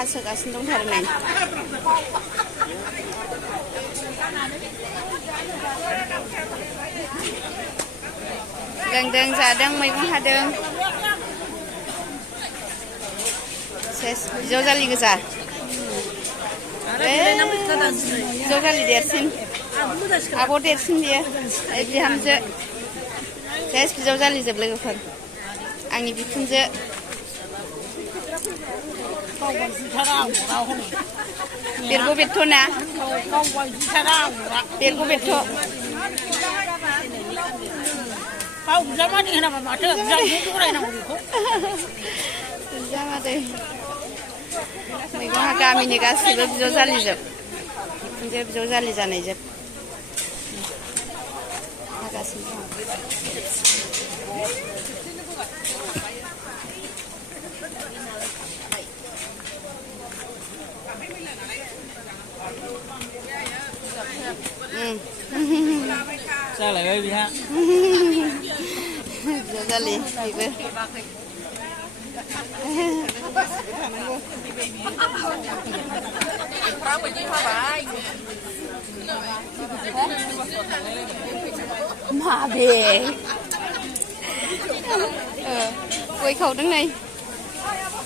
हासोगासिनो दंथारो नै लोंदों जादों मैगं हादों सेस बिजावजालि गोजा बिजावजालि देरसिन आब' देरसिन बियो बिहामजो सेस बिजावजालिजोब लोगोफोर आंनि बिखुनजो बेरग' बेरथ' ना बेरग' बेरथ' बिजामादै मैगंआ गामिनि गासैबो बिजावजालिजोब बिखुनजो बिजावजालि जानायजोब हागासिनो dong जालायबाय बिहा बिजावजालि बेबो माबे गय खावदों नै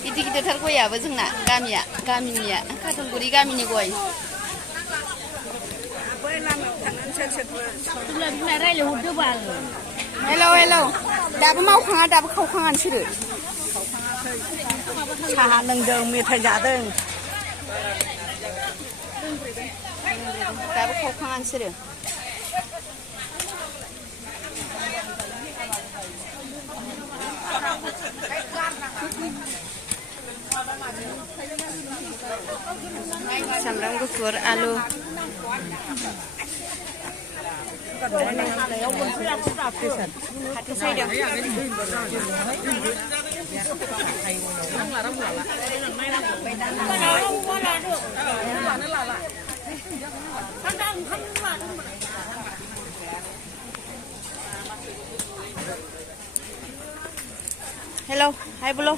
गिदिर गिदिरथार गयाबो जोंना गामिनिया खाथलगुरि गामिनि गय हेलौ हेलौ दाबो मावखाङा दाबो खावखाङा नोंसोरो साहा लोंदों मेथाइ जादों दाबो खावखाङा नोंसोरो सामब्राम गुफुर आलु फाथो सायदों हेलौ हाय बोलो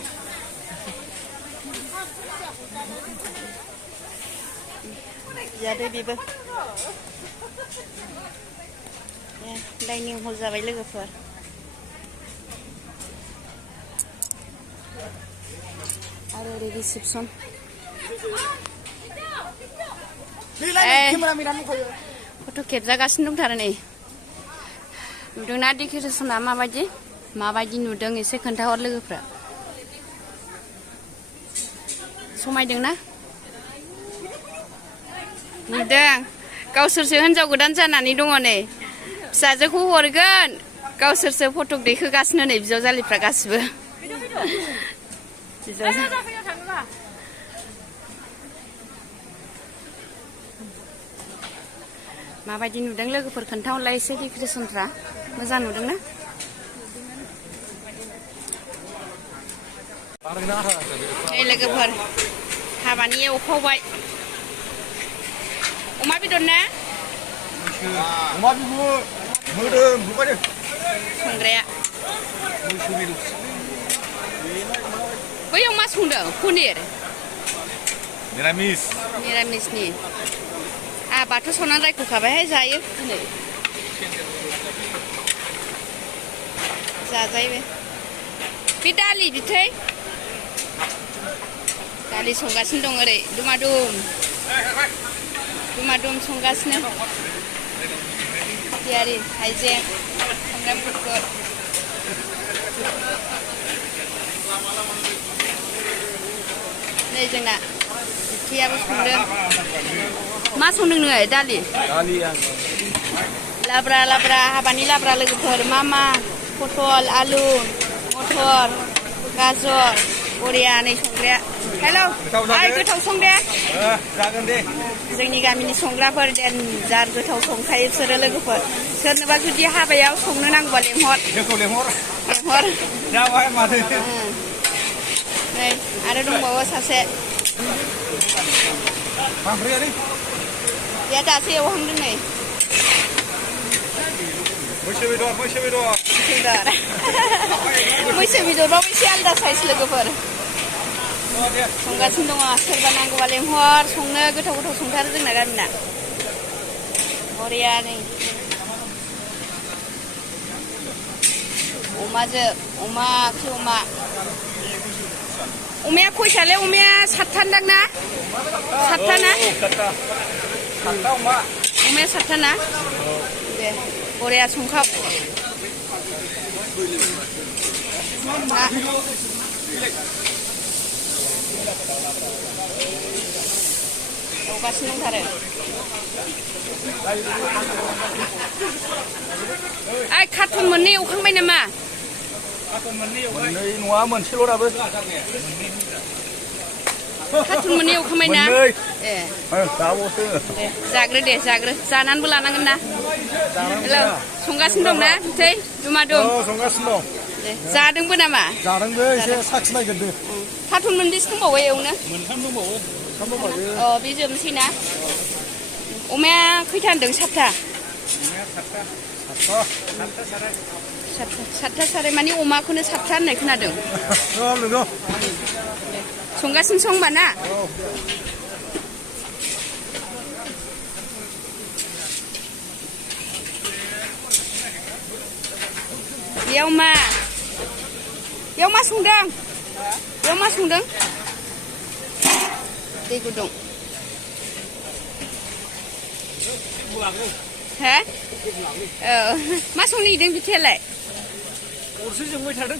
जादो बेबो डाइनिं हल जाबाय लोगोफोर आरो ओरै रिसेपसन फट' खेबजागासिनो दंथारो नै नुदोंना डेक'रेसना माबायदि नुदों एसे खोन्थाहर लोगोफ्रा समायदोंना नुदों गावसोरसो हिनजाव गोदान जानानै दङ नै फिसाजोखौ हरगोन गावसोरसो फट' दैखोगासिनो नै बिजावजालिफ्रा गासिबो माबायदि नुदों लोगोफोर खोन्थाहरलाय एसे डेक'रेसनफ्रा मोजां नुदोंना नै लोगोफोर हाबानि एवखावबाय अमा बेदर ना अमा बिबु मोदोम होबाय संग्राया बैयाव मा संदों पनिर निरामिसनि बाथौ सावनानै रायख'खाबायहाय जायो दिनै जाजायो बे दालि बिथै दालि संगासिनो दं ओरै दुमादुम संगासिनो पियारि हाइजें सामब्राम गुफुर नै जोंना बिथैयाबो संदों मा संदों नोङो दालि लाब्रा हाबानि लाब्रा लोगोफोर मा पटल आलु मटर गाजर बरिया नै संग्राया हेलौ गोथाव संदे जागोन दे जोंनि गामिनि संग्राफोर देनजार गोथाव संखायो बिसोरो लोगोफोर सोरनोबा जुदि हाबायाव संनो नांगौबा लेंहर जाबाय माथो नै आरो दंबावो सासे या दासो एवहांदों नै मैसो बेदर मैसो बेदरबाबो एसे आलदा साइज लोगोफोर संगासिनो दङ सोरबा नांगौबा लेंहर संनो गोथाव गोथाव संथारो जोंना गामिना बरियानो अमाजों अमाखि अमाया खयसालै अमाया 7था दां ना 7था ना अमाया 7था ना दे बरिया संखाव एवगासिनो दंथारो ओइ कार्टुन मोननै एवखांबाय नामा मोननै नङा मोनसेल' दाबो कार्टुन मोननै एवखांबाय ना ए दाबावसो जाग्रो दे जाग्रो जानानैबो लानांगोन ना हेलौ संगासिनो दं ना थै दुमादुम संगासिनो दं दे जादोंबो नामा जादोंबो एसे साखिनायग्रोदो कार्टुन मोनबेसे दंबावो एवनो 3 दंबावो अ बे जोबनोसै ना अमाया खैथा होनदों 7था सातथा साराय माने अमाखौनो 7था होननाय खोनादों संगासिनो संबा ना बेयाव मा संदों बेयाव मा संदों दै गुदुं हा औ मा संनो नागिरदों बिथायालाय अरसो जोंबाय थादों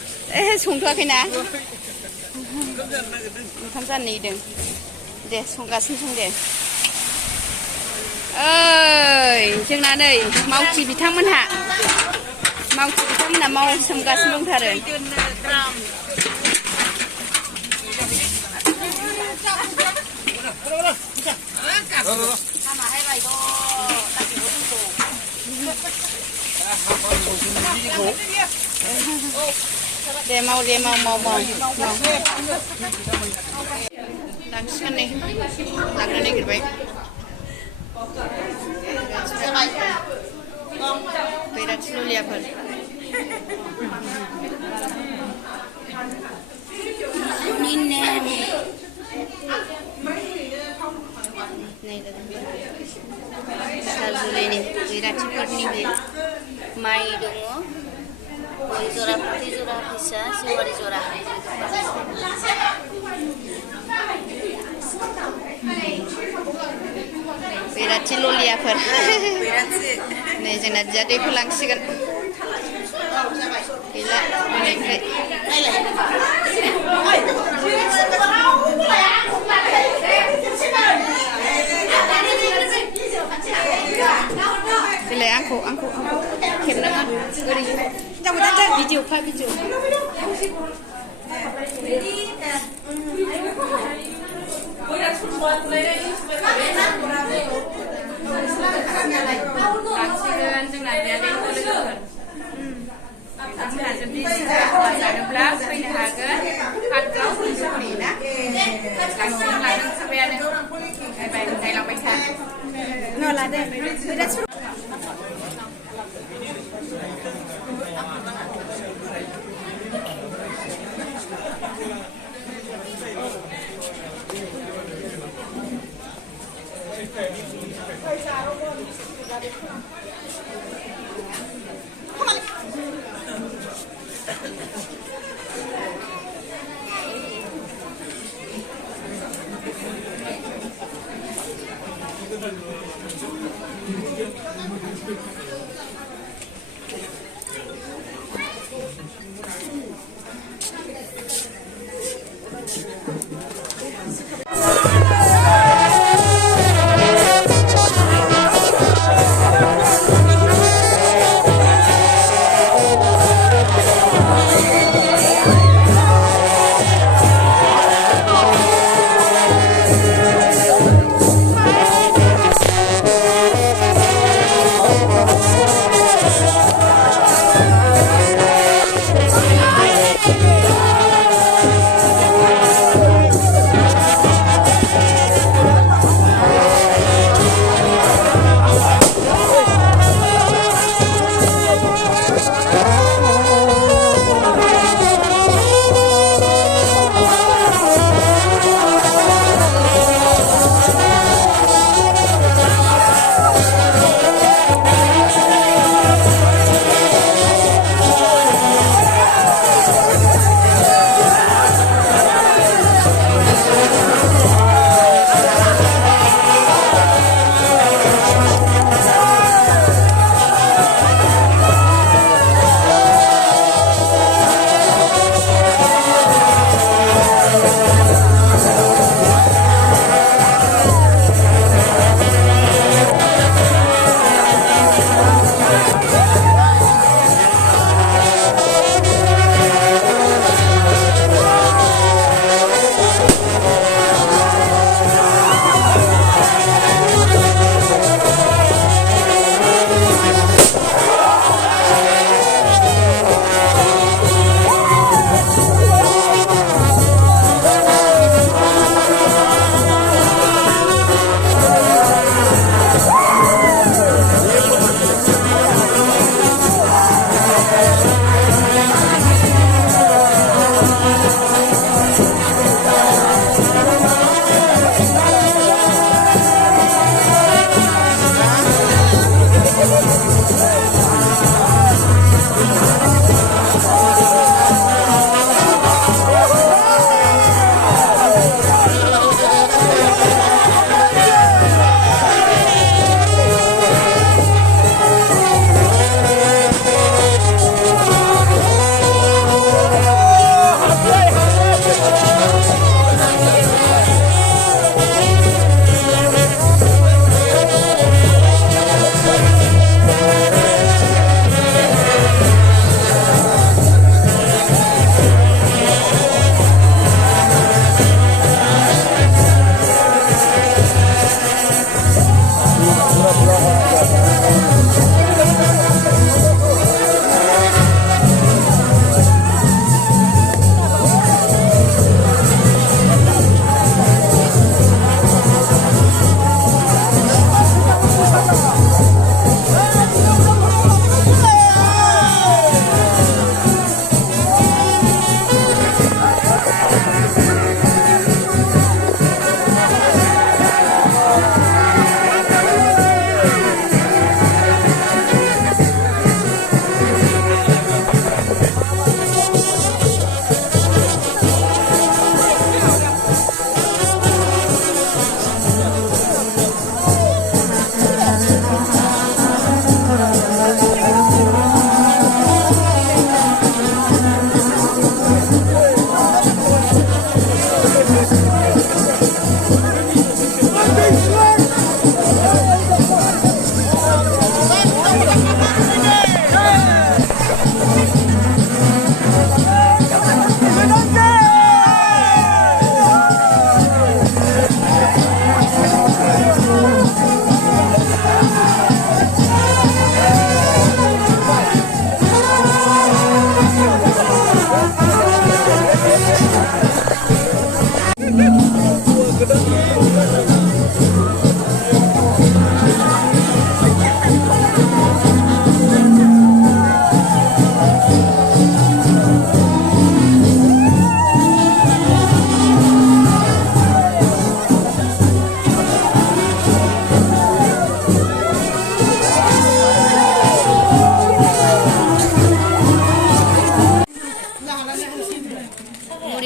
संथ'वाखैना ओंखाम जानो नागिरदों दे संगासिनो सं दे ओइ जोंना नै मावथि बिथांमोनहा मावसोमगासिनो दंथारो दे माव लांसिगोन नै लांनो नागिरबाय बैराथि ललियाफोर सालजुलिनि बैराथिफोरनि बे माइ दङ गय जरा फाथै जरा फैसा सेवारि जरा बैराथि ललियाफोर नै जोंना बियादैखौ लांसिगोन गैला मोनानिफ्राय देलाय आंखौ खेबनाङा ओरै भिडिअखा भिडिअ लांसिगोन जोंना बियादै लोगोफोर बिथांमोनहा जुदि जानोब्ला फैनो हागोन पार्कआव फैनो ना लांसिगोन लांखाबायानो गायलांबाय था लादो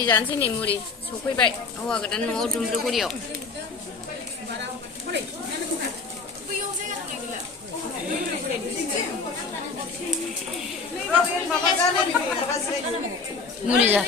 मुरि जानोसै नै मुरि सफैबाय हौवा गोदान न'आव दुमब्रुगुरियाव मुरि जा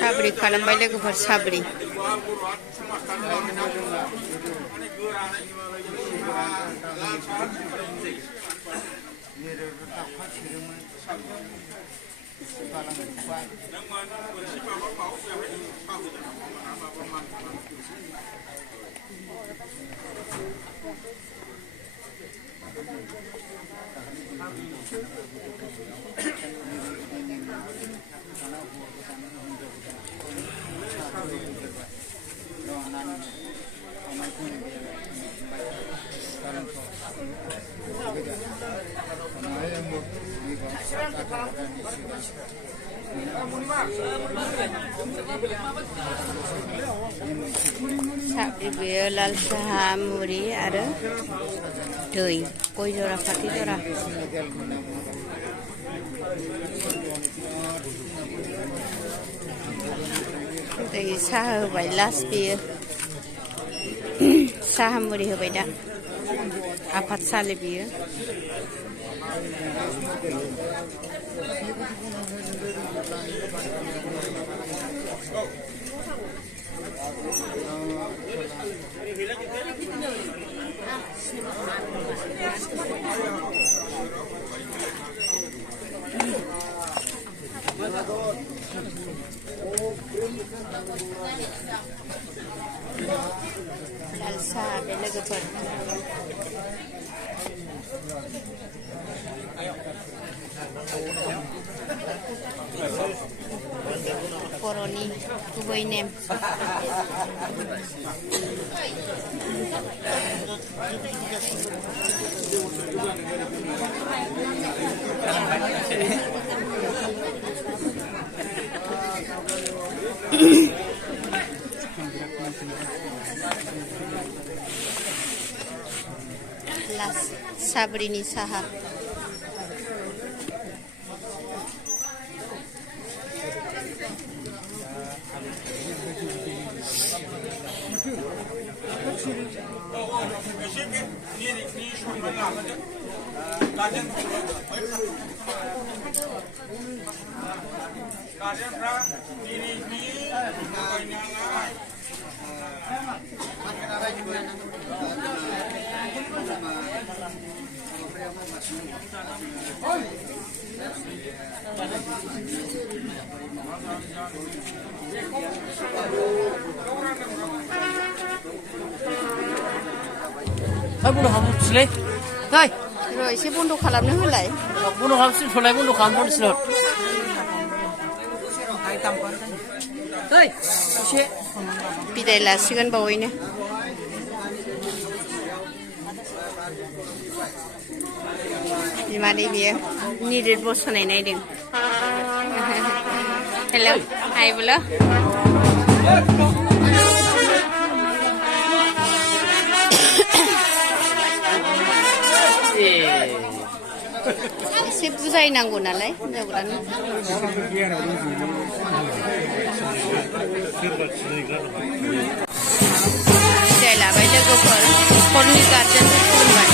साब्रि खालामबाय लोगोफोर साब्रि साब्रि बेयो लाल साहा मुरि आरो दै गय जरा फाथै जरा दै साहा होबाय लास्ट बेयो साहा मुरि होबाय दा आफादसालि बियो लाल साहा बे लोगोफोर बर'नि गुबै नेम साब्रिनि साहा बन्द' खालामनोसैलै नै र' एसे बन्द' खालामनो होलाय बन्द' खालामसिनथ'लाय बन्द' खालामनोसै एसे बिदाय लासिगोन बावैनो बिमादै बियो निरिट बसनाय नायदों हेल' हाय बोलो एसे बुजायनांगौ नालाय हिनजावफ्रानो बिदाय लाबाय लोगोफोर न'खरनि गार्जेनखौ खुलुमबाय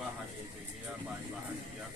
Bahagia, bahagia,